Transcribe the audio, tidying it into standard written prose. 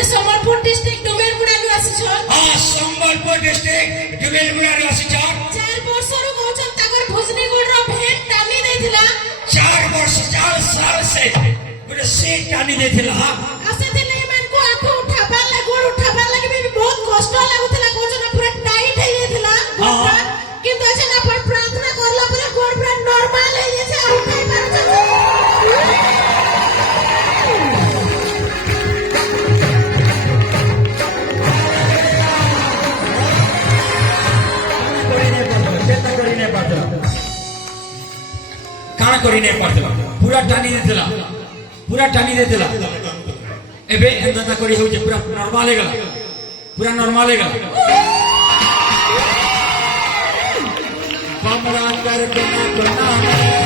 तमे संबलपुर डिस्ट्रिक्ट डुमेरगुड़ारू आसीछ हाँ संबलपुर डिस्ट्रिक्ट डुमेरगुड़ारू आसीछ 4 वर्षरू कहछन ताकर भुजनीगुड़र भेट टानी देथिला 4 वर्ष 4 साल से गोटे सीट टानी देथिला आसेथिले एमानकु आठु उठाबार ला गोड़ उठाबार लागि भी बहुत कष्ट लागुथिला कहछन पूरा टाइट हे जेथिला किंतु अछन अपन प्रार्थना करला पर गोड़ पूरा नॉर्मल हे जेছে आ उठाई पारछन काना करी नहीं पारतला पूरा टानी देथिला एबे एंदा करी होजे पूरा नॉर्मल हे गला पूरा नॉर्मल हे गला कमरा कर देना